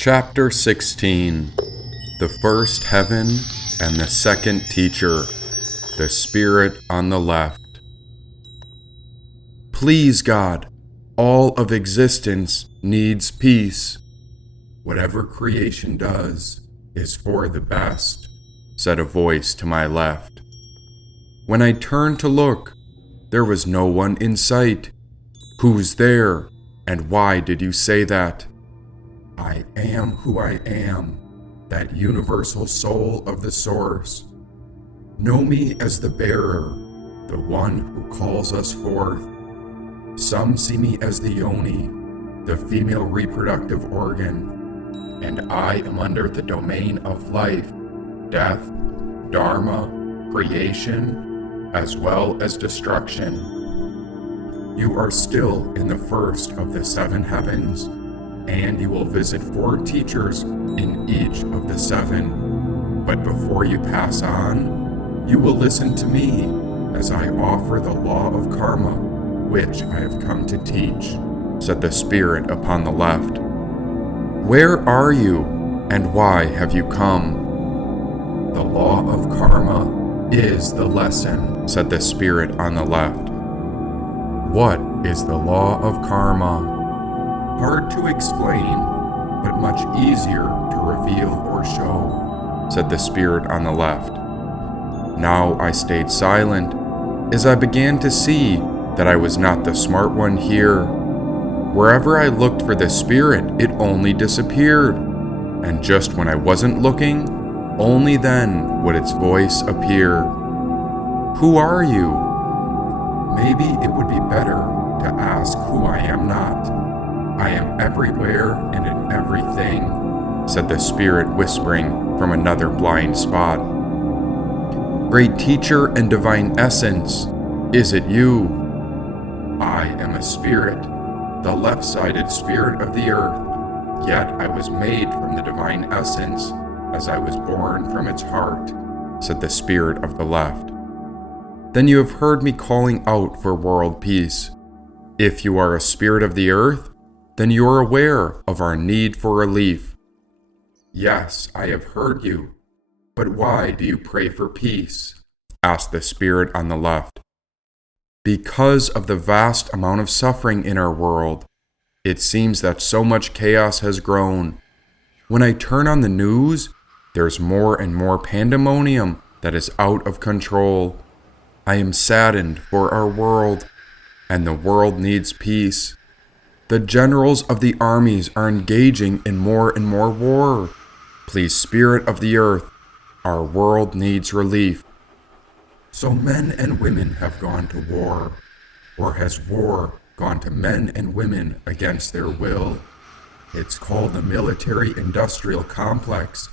Chapter 16. The First Heaven and the Second Teacher, the Spirit on the Left. Please, God, all of existence needs peace. Whatever creation does is for the best, said a voice to my left. When I turned to look, there was no one in sight. Who's there, and why did you say that? I am who I am, that universal soul of the source. Know me as the bearer, the one who calls us forth. Some see me as the yoni, the female reproductive organ, and I am under the domain of life, death, dharma, creation, as well as destruction. You are still in the first of the seven heavens, and you will visit 4 teachers in each of the 7. But before you pass on, you will listen to me as I offer the law of karma, which I have come to teach, said the Spirit upon the left. Where are you, and why have you come? The law of karma is the lesson, said the Spirit on the left. What is the law of karma? Hard to explain, but much easier to reveal or show, said the Spirit on the left. Now I stayed silent, as I began to see that I was not the smart one here. Wherever I looked for the Spirit, it only disappeared, and just when I wasn't looking, only then would its voice appear. Who are you? Maybe it would be better to ask who I am not. I am everywhere and in everything, said the Spirit whispering from another blind spot. Great Teacher and Divine Essence, is it you? I am a spirit, the left-sided spirit of the earth, yet I was made from the Divine Essence as I was born from its heart, said the Spirit of the left. Then you have heard me calling out for world peace. If you are a spirit of the earth, then you are aware of our need for relief. Yes, I have heard you, but why do you pray for peace? Asked the Spirit on the left. Because of the vast amount of suffering in our world. It seems that so much chaos has grown. When I turn on the news, there's more and more pandemonium that is out of control. I am saddened for our world, and the world needs peace. The generals of the armies are engaging in more and more war. Please, Spirit of the earth, our world needs relief. So men and women have gone to war, or has war gone to men and women against their will? It's called the military-industrial complex,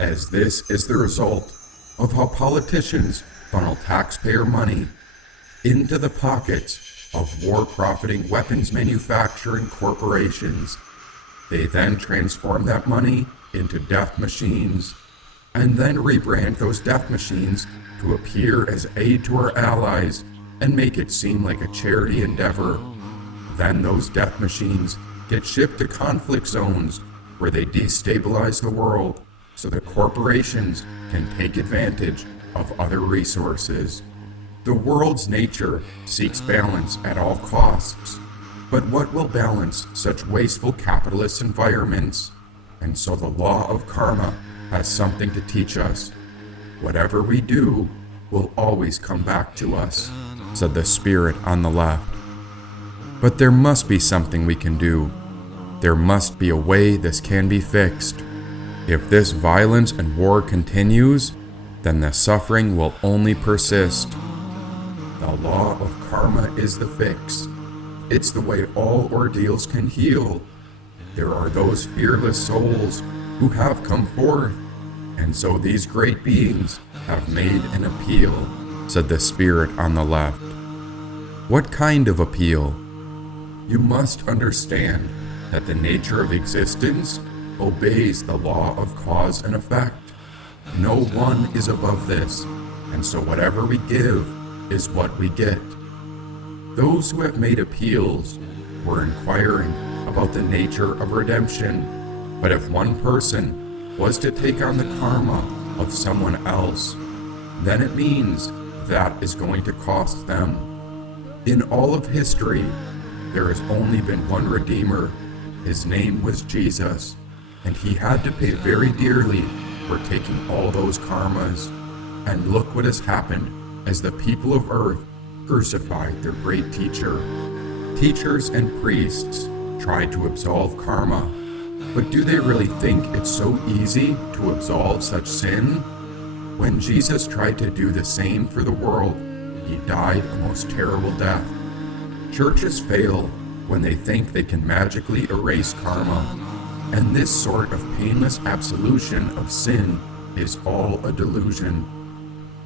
as this is the result of how politicians funnel taxpayer money into the pockets of war-profiting weapons manufacturing corporations. They then transform that money into death machines, and then rebrand those death machines to appear as aid to our allies and make it seem like a charity endeavor. Then those death machines get shipped to conflict zones where they destabilize the world so the corporations can take advantage of other resources. The world's nature seeks balance at all costs, but what will balance such wasteful capitalist environments? And so the law of karma has something to teach us. Whatever we do will always come back to us, said the Spirit on the left. But there must be something we can do. There must be a way this can be fixed. If this violence and war continues, then the suffering will only persist. The law of karma is the fix. It's the way all ordeals can heal. There are those fearless souls who have come forth, and so these great beings have made an appeal, said the Spirit on the left. What kind of appeal? You must understand that the nature of existence obeys the law of cause and effect. No one is above this, and so whatever we give is what we get. Those who have made appeals were inquiring about the nature of redemption, But if one person was to take on the karma of someone else, then it means that is going to cost them. In all of history, there has only been one Redeemer. His name was Jesus, and he had to pay very dearly for taking all those karmas. And look what has happened as the people of earth crucified their great teacher. Teachers and priests try to absolve karma, but do they really think it's so easy to absolve such sin? When Jesus tried to do the same for the world, he died a most terrible death. Churches fail when they think they can magically erase karma, and this sort of painless absolution of sin is all a delusion.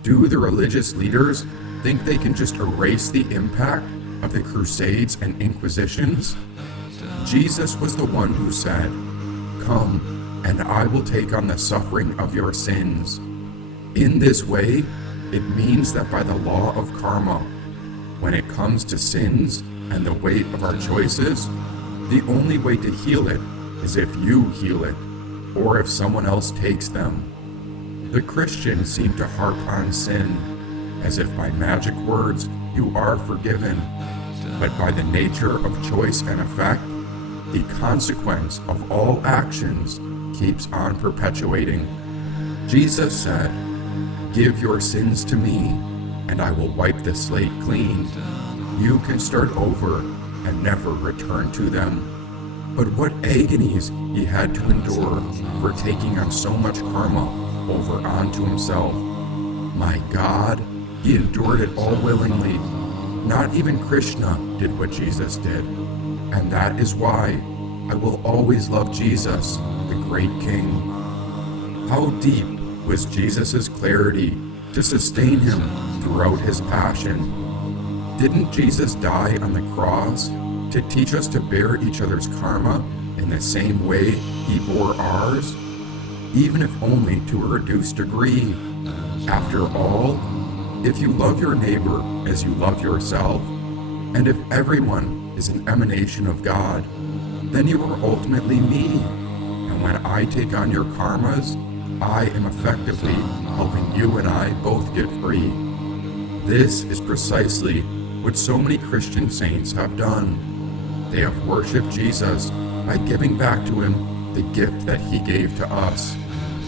Do the religious leaders think they can just erase the impact of the Crusades and Inquisitions? Jesus was the one who said, "Come, and I will take on the suffering of your sins." In this way, it means that by the law of karma, when it comes to sins and the weight of our choices, the only way to heal it is if you heal it, or if someone else takes them. The Christians seem to harp on sin, as if by magic words you are forgiven, but by the nature of choice and effect, the consequence of all actions keeps on perpetuating. Jesus said, "Give your sins to me, and I will wipe the slate clean. You can start over and never return to them." But what agonies he had to endure for taking on so much karma over onto himself. My God, he endured it all willingly. Not even Krishna did what Jesus did. And that is why I will always love Jesus, the great King. How deep was Jesus' clarity to sustain him throughout his passion? Didn't Jesus die on the cross to teach us to bear each other's karma in the same way he bore ours? Even if only to a reduced degree. After all, if you love your neighbor as you love yourself, and if everyone is an emanation of God, then you are ultimately me. And when I take on your karmas, I am effectively helping you and I both get free. This is precisely what so many Christian saints have done. They have worshipped Jesus by giving back to him the gift that he gave to us,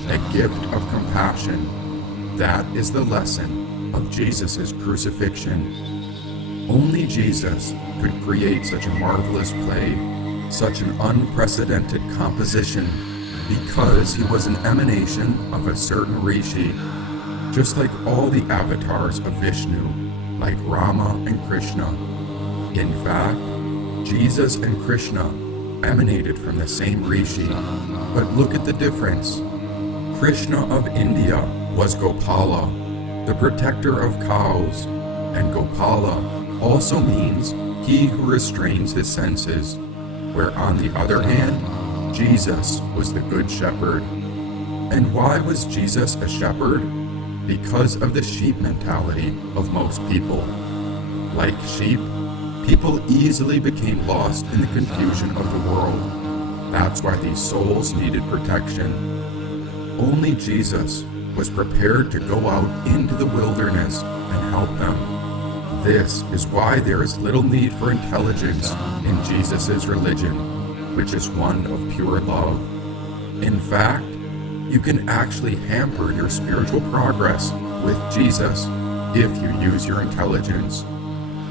a gift of compassion. That is the lesson of Jesus' crucifixion. Only Jesus could create such a marvelous play, such an unprecedented composition, because he was an emanation of a certain rishi, just like all the avatars of Vishnu, like Rama and Krishna. In fact, Jesus and Krishna emanated from the same rishi, but look at the difference. Krishna of India was Gopala, the protector of cows, and Gopala also means he who restrains his senses, where on the other hand, Jesus was the good shepherd. And why was Jesus a shepherd? Because of the sheep mentality of most people. Like sheep, people easily became lost in the confusion of the world. That's why these souls needed protection. Only Jesus was prepared to go out into the wilderness and help them. This is why there is little need for intelligence in Jesus' religion, which is one of pure love. In fact, you can actually hamper your spiritual progress with Jesus if you use your intelligence.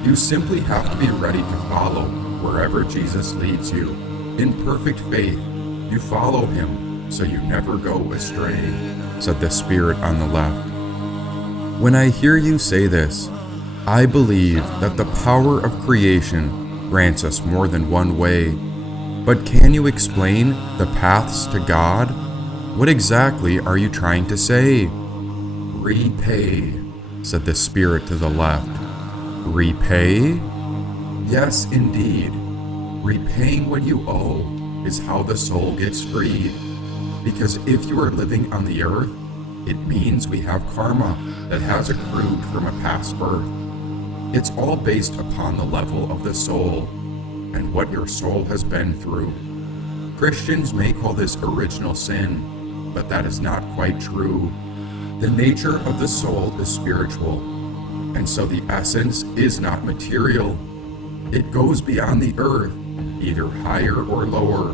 You simply have to be ready to follow wherever Jesus leads you. In perfect faith, you follow him so you never go astray, said the spirit on the left. When I hear you say this, I believe that the power of creation grants us more than one way. But can you explain the paths to God? What exactly are you trying to say? Repay, said the spirit to the left. Repay? Yes, indeed. Repaying what you owe is how the soul gets freed. Because if you are living on the earth, it means we have karma that has accrued from a past birth. It's all based upon the level of the soul and what your soul has been through. Christians may call this original sin, but that is not quite true. The nature of the soul is spiritual, and so the essence is not material. It goes beyond the earth, either higher or lower,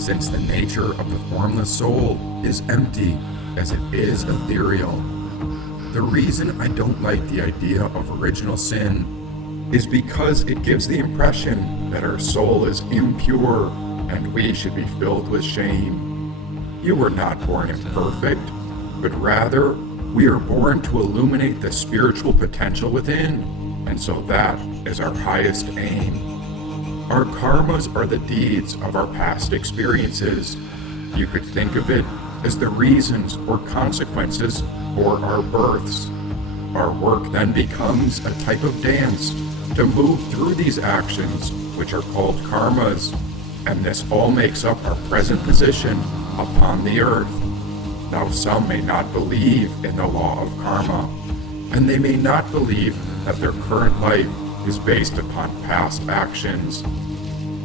since the nature of the formless soul is empty as it is ethereal. The reason I don't like the idea of original sin is because it gives the impression that our soul is impure and we should be filled with shame. You were not born imperfect, but rather we are born to illuminate the spiritual potential within, and so that is our highest aim. Our karmas are the deeds of our past experiences. You could think of it as the reasons or consequences for our births. Our work then becomes a type of dance to move through these actions, which are called karmas, and this all makes up our present position upon the earth. Now, some may not believe in the law of karma, and they may not believe that their current life is based upon past actions.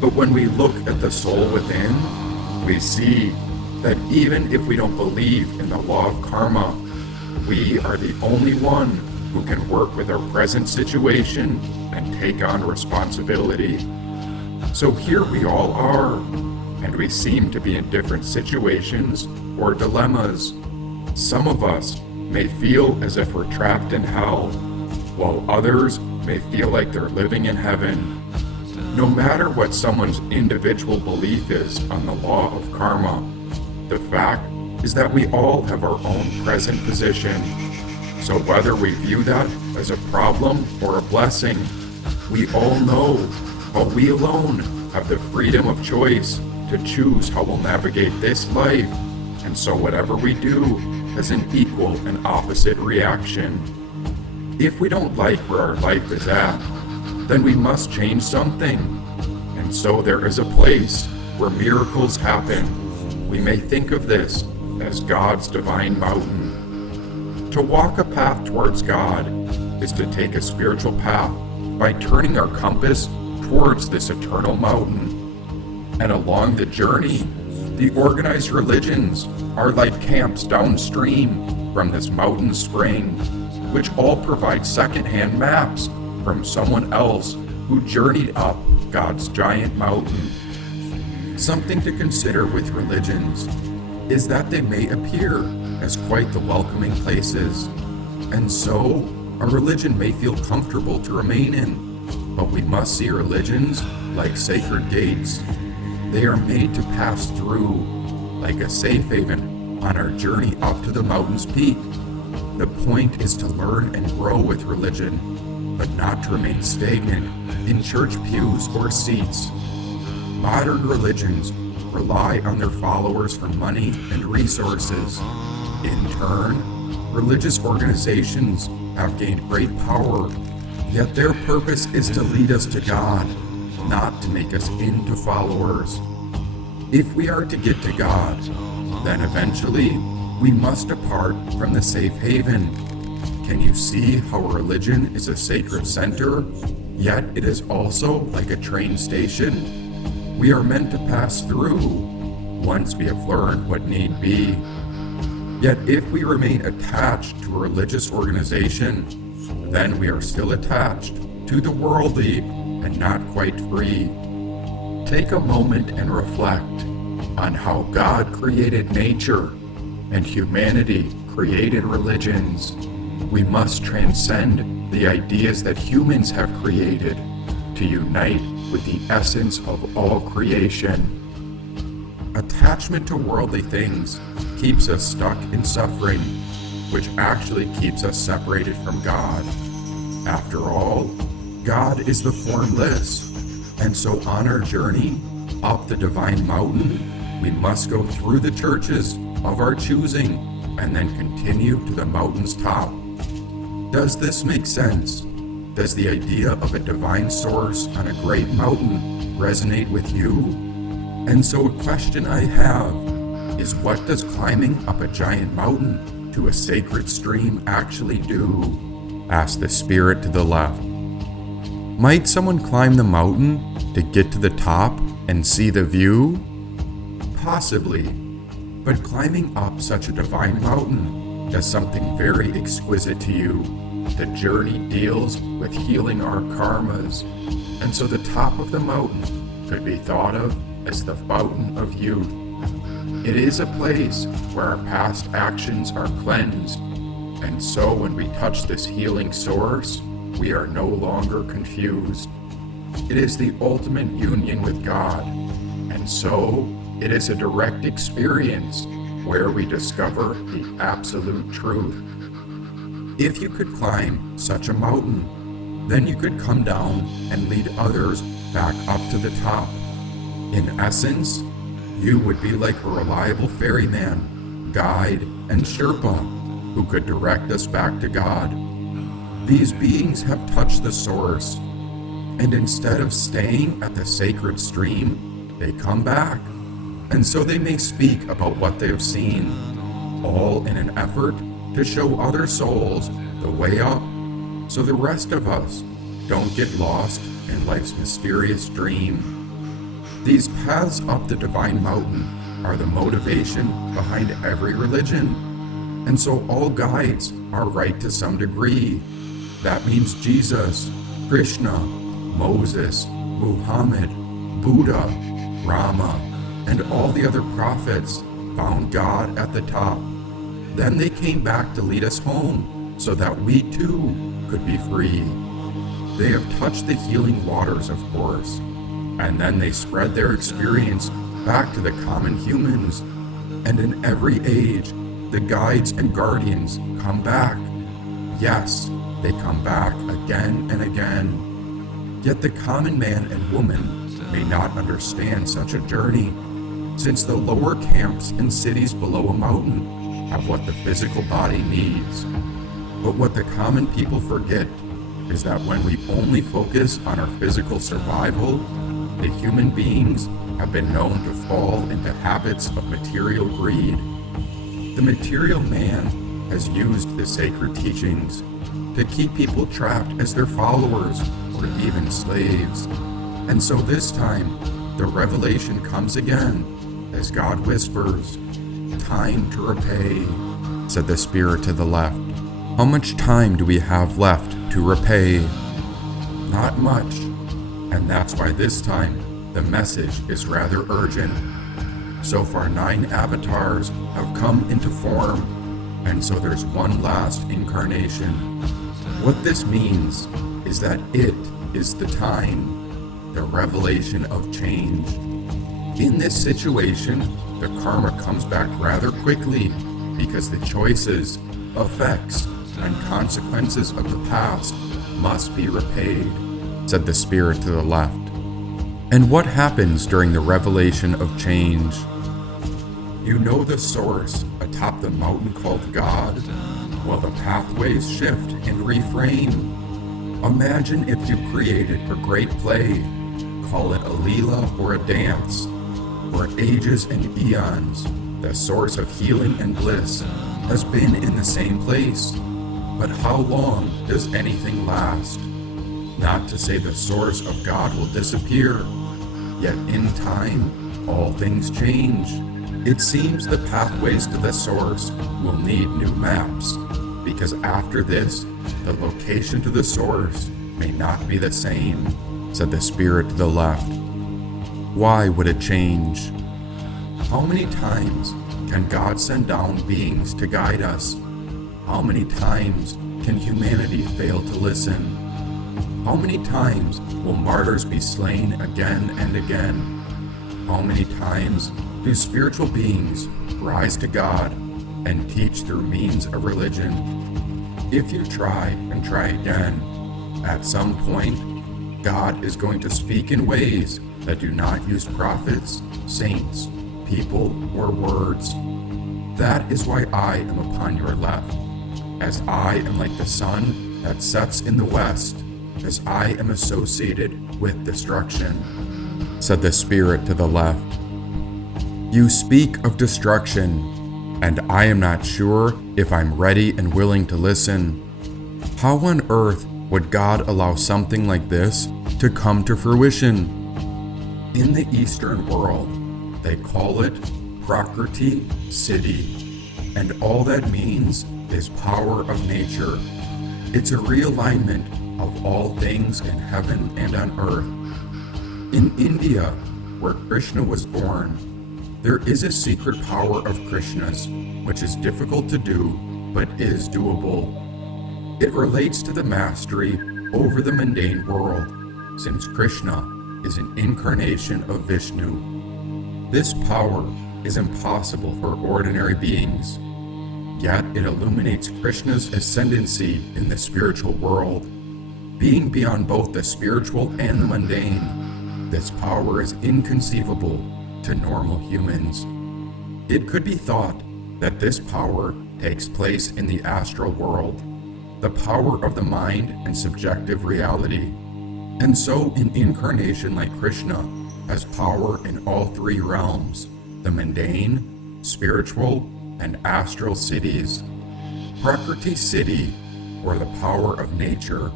But when we look at the soul within, we see that even if we don't believe in the law of karma, we are the only one who can work with our present situation and take on responsibility. So here we all are, and we seem to be in different situations or dilemmas. Some of us may feel as if we're trapped in hell, while others may feel like they're living in heaven. No matter what someone's individual belief is on the law of karma, the fact is that we all have our own present position. So whether we view that as a problem or a blessing, we all know, but we alone have the freedom of choice to choose how we'll navigate this life. And so whatever we do has an equal and opposite reaction. If we don't like where our life is at, then we must change something. And so there is a place where miracles happen. We may think of this as God's divine mountain. To walk a path towards God is to take a spiritual path by turning our compass towards this eternal mountain. And along the journey, the organized religions are like camps downstream from this mountain spring, which all provide secondhand maps from someone else who journeyed up God's giant mountain. Something to consider with religions is that they may appear as quite the welcoming places, and so a religion may feel comfortable to remain in, but we must see religions like sacred gates. They are made to pass through, like a safe haven on our journey up to the mountain's peak. The point is to learn and grow with religion, but not to remain stagnant in church pews or seats. Modern religions rely on their followers for money and resources. In turn, religious organizations have gained great power, yet their purpose is to lead us to God, not to make us into followers. If we are to get to God, then eventually we must depart from the safe haven. Can you see how a religion is a sacred center, yet it is also like a train station? We are meant to pass through once we have learned what need be. Yet if we remain attached to a religious organization, then we are still attached to the worldly and not quite free. Take a moment and reflect on how God created nature and humanity created religions. We must transcend the ideas that humans have created to unite with the essence of all creation. Attachment to worldly things keeps us stuck in suffering, which actually keeps us separated from God. After all, God is the formless, and so on our journey up the divine mountain, we must go through the churches of our choosing and then continue to the mountain's top. Does this make sense? Does the idea of a divine source on a great mountain resonate with you? And so a question I have is, what does climbing up a giant mountain to a sacred stream actually do? Asked the spirit to the left. Might someone climb the mountain to get to the top and see the view? Possibly, but climbing up such a divine mountain does something very exquisite to you. The journey deals with healing our karmas, and so the top of the mountain could be thought of as the fountain of youth. It is a place where our past actions are cleansed, and so when we touch this healing source, we are no longer confused. It is the ultimate union with God, and so it is a direct experience where we discover the absolute truth. If you could climb such a mountain, then you could come down and lead others back up to the top. In essence, you would be like a reliable ferryman, guide, and Sherpa who could direct us back to God. These beings have touched the source, and instead of staying at the sacred stream, they come back, and so they may speak about what they have seen, all in an effort to show other souls the way up, so the rest of us don't get lost in life's mysterious dream. These paths up the divine mountain are the motivation behind every religion, and so all guides are right to some degree. That means Jesus, Krishna, Moses, Muhammad, Buddha, Rama, and all the other prophets found God at the top. Then they came back to lead us home so that we too could be free. They have touched the healing waters, of course, and then they spread their experience back to the common humans. And in every age, the guides and guardians come back. Yes, they come back again and again. Yet the common man and woman may not understand such a journey, since the lower camps and cities below a mountain have what the physical body needs. But what the common people forget is that when we only focus on our physical survival, the human beings have been known to fall into habits of material greed. The material man has used the sacred teachings to keep people trapped as their followers or even slaves. And so this time, the revelation comes again as God whispers, "Time to repay," said the spirit to the left. How much time do we have left to repay? Not much. And that's why this time the message is rather urgent. So far 9 avatars have come into form, and so there's one last incarnation. What this means is that it is the time, the revelation of change. In this situation, the karma comes back rather quickly because the choices, effects, and consequences of the past must be repaid, said the spirit to the left. And what happens during the revelation of change? You know the source atop the mountain called God? Well, the pathways shift and reframe. Imagine if you created a great play, call it a leela or a dance. For ages and eons, the source of healing and bliss has been in the same place. But how long does anything last? Not to say the source of God will disappear, yet in time, all things change. It seems the pathways to the source will need new maps, because after this, the location to the source may not be the same, said the spirit to the left. Why would it change? How many times can God send down beings to guide us? How many times can humanity fail to listen? How many times will martyrs be slain again and again? How many times do spiritual beings rise to God and teach through means of religion? If you try and try again, at some point, God is going to speak in ways that do not use prophets, saints, people, or words. That is why I am upon your left, as I am like the sun that sets in the west, as I am associated with destruction, said the spirit to the left. You speak of destruction, and I am not sure if I'm ready and willing to listen. How on earth would God allow something like this to come to fruition? In the Eastern world, they call it Prakriti Siddhi, and all that means is power of nature. It's a realignment of all things in heaven and on earth. In India, where Krishna was born, there is a secret power of Krishna's, which is difficult to do, but is doable. It relates to the mastery over the mundane world, since Krishna is an incarnation of Vishnu. This power is impossible for ordinary beings, yet it illuminates Krishna's ascendancy in the spiritual world. Being beyond both the spiritual and the mundane, this power is inconceivable to normal humans. It could be thought that this power takes place in the astral world, the power of the mind and subjective reality. And so an incarnation like Krishna has power in all three realms, the mundane, spiritual, and astral cities. Prakriti Siddhi, or the power of nature,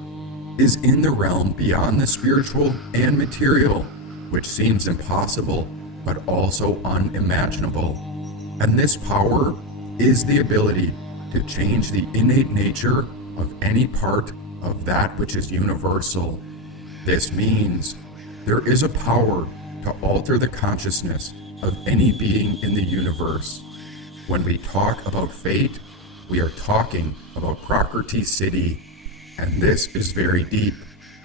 is in the realm beyond the spiritual and material, which seems impossible but also unimaginable. And this power is the ability to change the innate nature of any part of that which is universal. This means there is a power to alter the consciousness of any being in the universe. When we talk about fate, we are talking about Prakriti Siddhi, and this is very deep,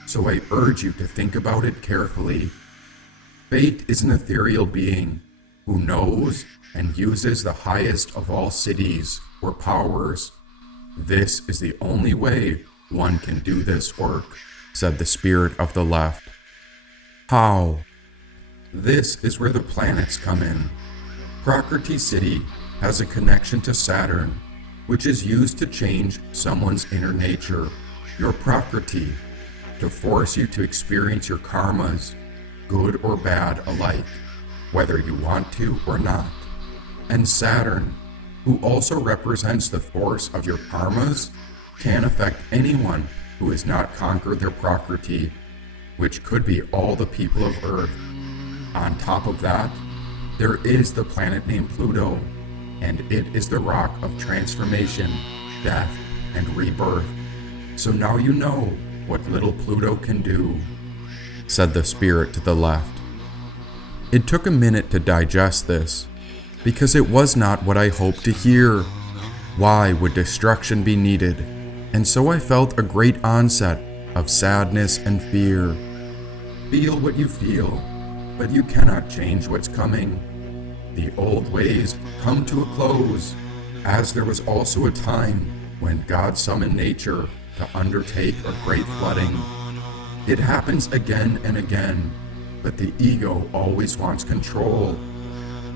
so I urge you to think about it carefully. Fate is an ethereal being who knows and uses the highest of all cities or powers. This is the only way one can do this work, said the spirit of the left. How? This is where the planets come in. Prakriti Siddhi has a connection to Saturn, which is used to change someone's inner nature, your Prakriti, to force you to experience your karmas, good or bad alike, whether you want to or not. And Saturn, who also represents the force of your karmas, can affect anyone who has not conquered their Prakriti, which could be all the people of Earth. On top of that, there is the planet named Pluto, and it is the rock of transformation, death, and rebirth. So now you know what little Pluto can do, said the spirit to the left. It took a minute to digest this, because it was not what I hoped to hear. Why would destruction be needed? And so I felt a great onset of sadness and fear. Feel what you feel, but you cannot change what's coming. The old ways come to a close, as there was also a time when God summoned nature to undertake a great flooding. It happens again and again, but the ego always wants control.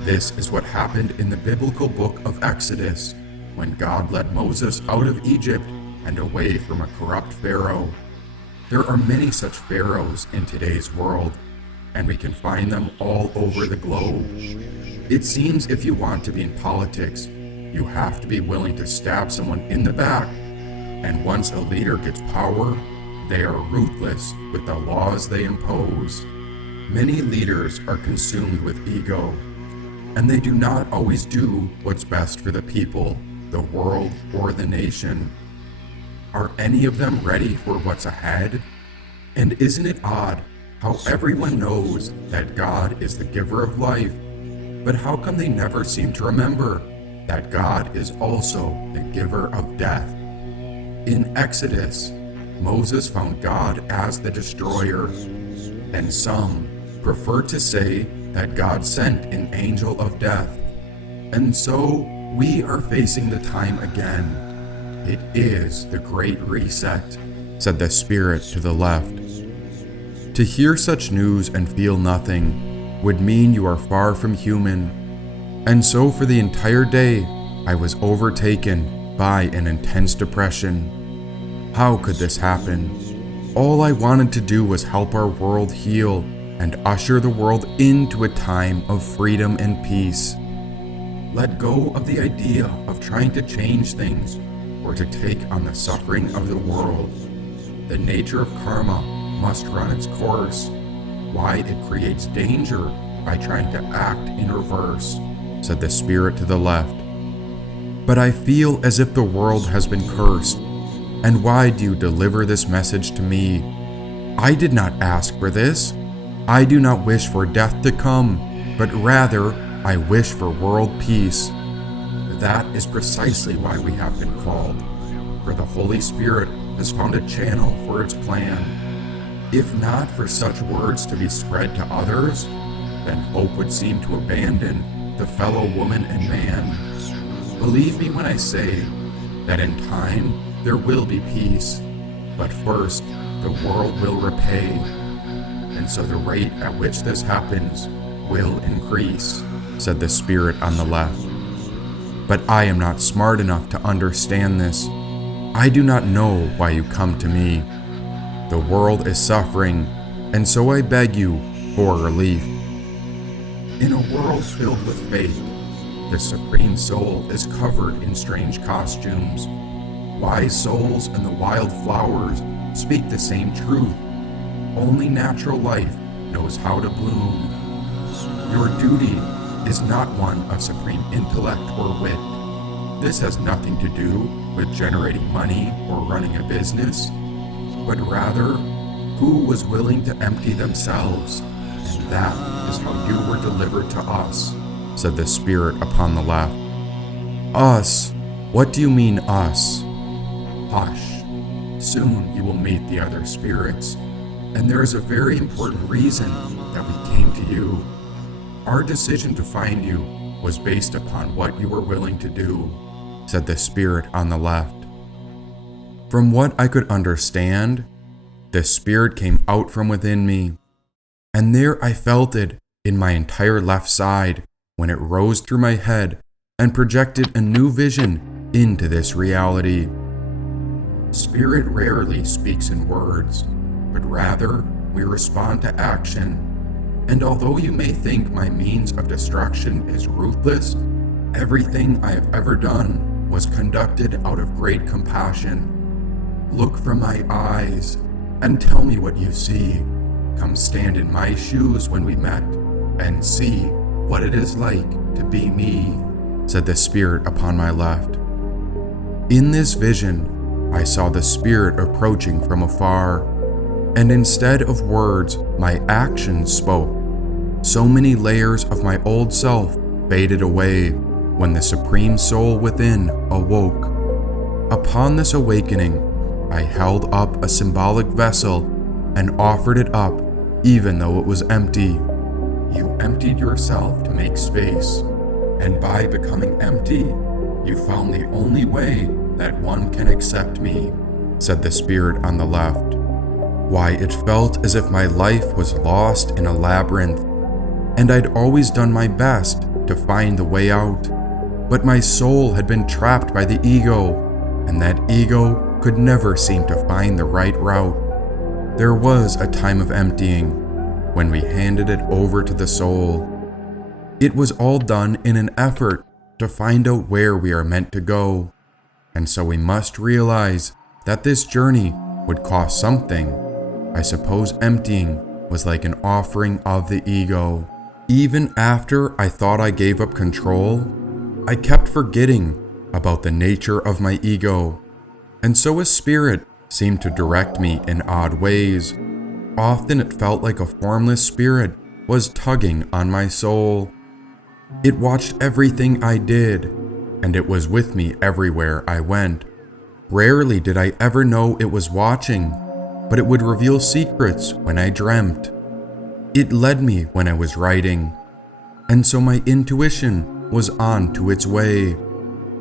This is what happened in the biblical book of Exodus, when God led Moses out of Egypt and away from a corrupt Pharaoh. There are many such pharaohs in today's world, and we can find them all over the globe. It seems if you want to be in politics, you have to be willing to stab someone in the back, and once a leader gets power, they are ruthless with the laws they impose. Many leaders are consumed with ego, and they do not always do what's best for the people, the world, or the nation. Are any of them ready for what's ahead? And isn't it odd how everyone knows that God is the giver of life, but how come they never seem to remember that God is also the giver of death? In Exodus, Moses found God as the destroyer, and some prefer to say that God sent an angel of death. And so we are facing the time again. It is the Great Reset, said the spirit to the left. To hear such news and feel nothing would mean you are far from human. And so for the entire day, I was overtaken by an intense depression. How could this happen? All I wanted to do was help our world heal and usher the world into a time of freedom and peace. Let go of the idea of trying to change things or to take on the suffering of the world. The nature of karma must run its course. Why it creates danger by trying to act in reverse. said the spirit to the left. "But I feel as if the world has been cursed. And why do you deliver this message to me? I did not ask for this. I do not wish for death to come, but rather I wish for world peace." That is precisely why we have been called, for the Holy Spirit has found a channel for its plan. If not for such words to be spread to others, then hope would seem to abandon the fellow woman and man. Believe me when I say that in time there will be peace, but first the world will repay, and so the rate at which this happens will increase, said the spirit on the left. But I am not smart enough to understand this. I do not know why you come to me. The world is suffering, and so I beg you for relief. In a world filled with fate, the Supreme Soul is covered in strange costumes. Wise souls and the wild flowers speak the same truth. Only natural life knows how to bloom. Your duty is not one of supreme intellect or wit. This has nothing to do with generating money or running a business, but rather who was willing to empty themselves, and that is how you were delivered to us, said the spirit upon the left. Us? What do you mean us? Hush. Soon you will meet the other spirits, and there is a very important reason that we came to you. Our decision to find you was based upon what you were willing to do, said the spirit on the left. From what I could understand, the spirit came out from within me, and there I felt it in my entire left side when it rose through my head and projected a new vision into this reality. Spirit rarely speaks in words, but rather we respond to action. And although you may think my means of destruction is ruthless, everything I have ever done was conducted out of great compassion. Look from my eyes and tell me what you see. Come stand in my shoes when we met and see what it is like to be me, said the spirit upon my left. In this vision, I saw the spirit approaching from afar, and instead of words, my actions spoke. So many layers of my old self faded away when the Supreme Soul within awoke. Upon this awakening, I held up a symbolic vessel and offered it up, even though it was empty. You emptied yourself to make space, and by becoming empty, you found the only way that one can accept me, said the spirit on the left. Why, it felt as if my life was lost in a labyrinth, and I'd always done my best to find the way out, but my soul had been trapped by the ego, and that ego could never seem to find the right route. There was a time of emptying, when we handed it over to the soul. It was all done in an effort to find out where we are meant to go, and so we must realize that this journey would cost something. I suppose emptying was like an offering of the ego. Even after I thought I gave up control, I kept forgetting about the nature of my ego, and so a spirit seemed to direct me in odd ways. Often it felt like a formless spirit was tugging on my soul. It watched everything I did, and it was with me everywhere I went. Rarely did I ever know it was watching, but it would reveal secrets when I dreamt. It led me when I was writing, and so my intuition was on to its way,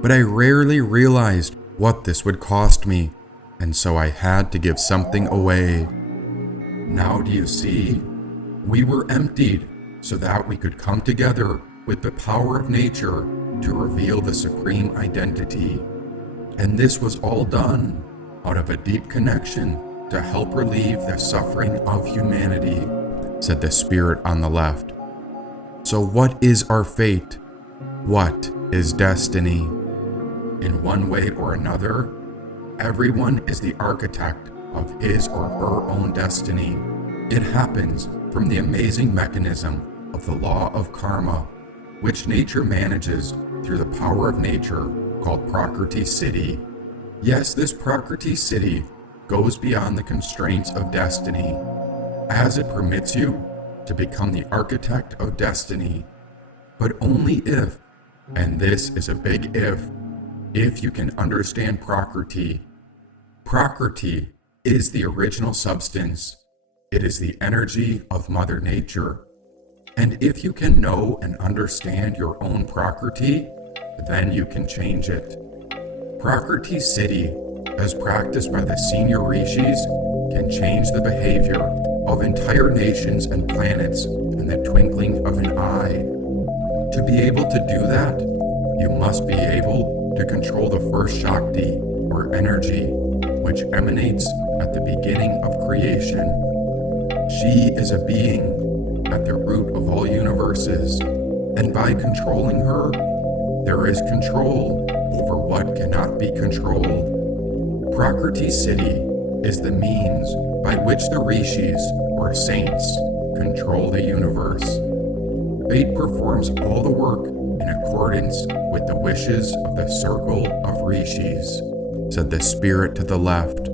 but I rarely realized what this would cost me, and so I had to give something away. Now do you see? We were emptied so that we could come together with the power of nature to reveal the supreme identity. And this was all done out of a deep connection to help relieve the suffering of humanity, said the spirit on the left. So what is our fate? What is destiny? In one way or another, everyone is the architect of his or her own destiny. It happens from the amazing mechanism of the law of karma. which nature manages through the power of nature, called Prakriti City. Yes, this Prakriti City goes beyond the constraints of destiny, as it permits you to become the architect of destiny, but only if, and this is a big if you can understand Prakriti. Prakriti is the original substance. It is the energy of Mother Nature. And if you can know and understand your own Prakriti, then you can change it. Prakriti City, as practiced by the senior rishis, can change the behavior of entire nations and planets in the twinkling of an eye. To be able to do that, you must be able to control the first Shakti, or energy, which emanates at the beginning of creation. She is a being at the root of all universes, and by controlling her, there is control over what cannot be controlled. Prakriti City is the means by which the rishis, or saints, control the universe. Fate performs all the work in accordance with the wishes of the circle of rishis, said the spirit to the left.